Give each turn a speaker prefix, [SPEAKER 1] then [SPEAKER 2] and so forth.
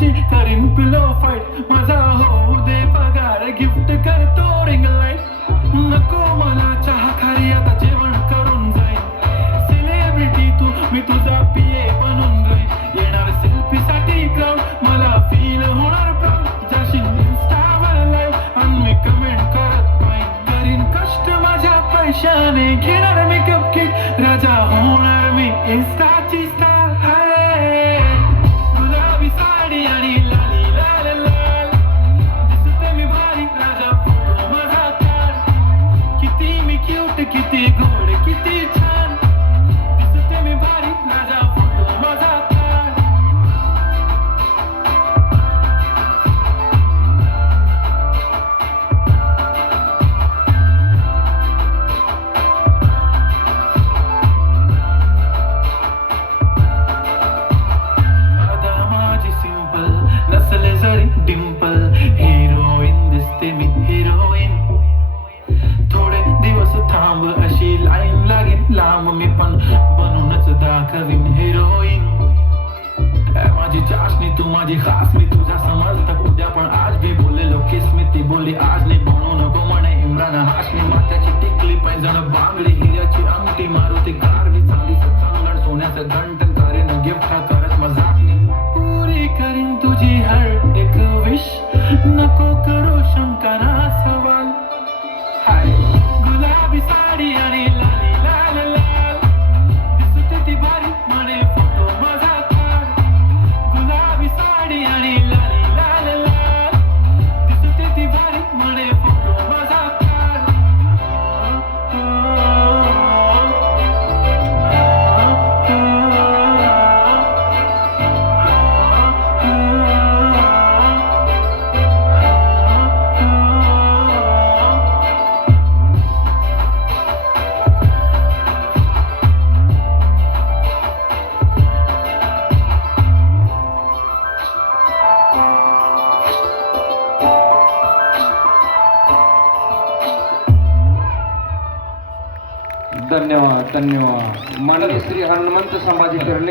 [SPEAKER 1] Querem tá pelo fight, mas a roda é devagar. A guilda cartou. que te माझी खास मी उद्या पण आज बोललेलो बोलली आज नाही बनू नको म्हणे इम्रान टिकली पैजण बांगली हिऱ्याची अंगठी कार मी सोन्याचं करेन गिफ्ट करत मजाक मी. पुरी करीन तुझी हर एक विश नको करू सवाल. गुलाबी साडी आणि लाली
[SPEAKER 2] धन्यवाद धन्यवाद. मानव श्री हनुमंत संभाजी करणे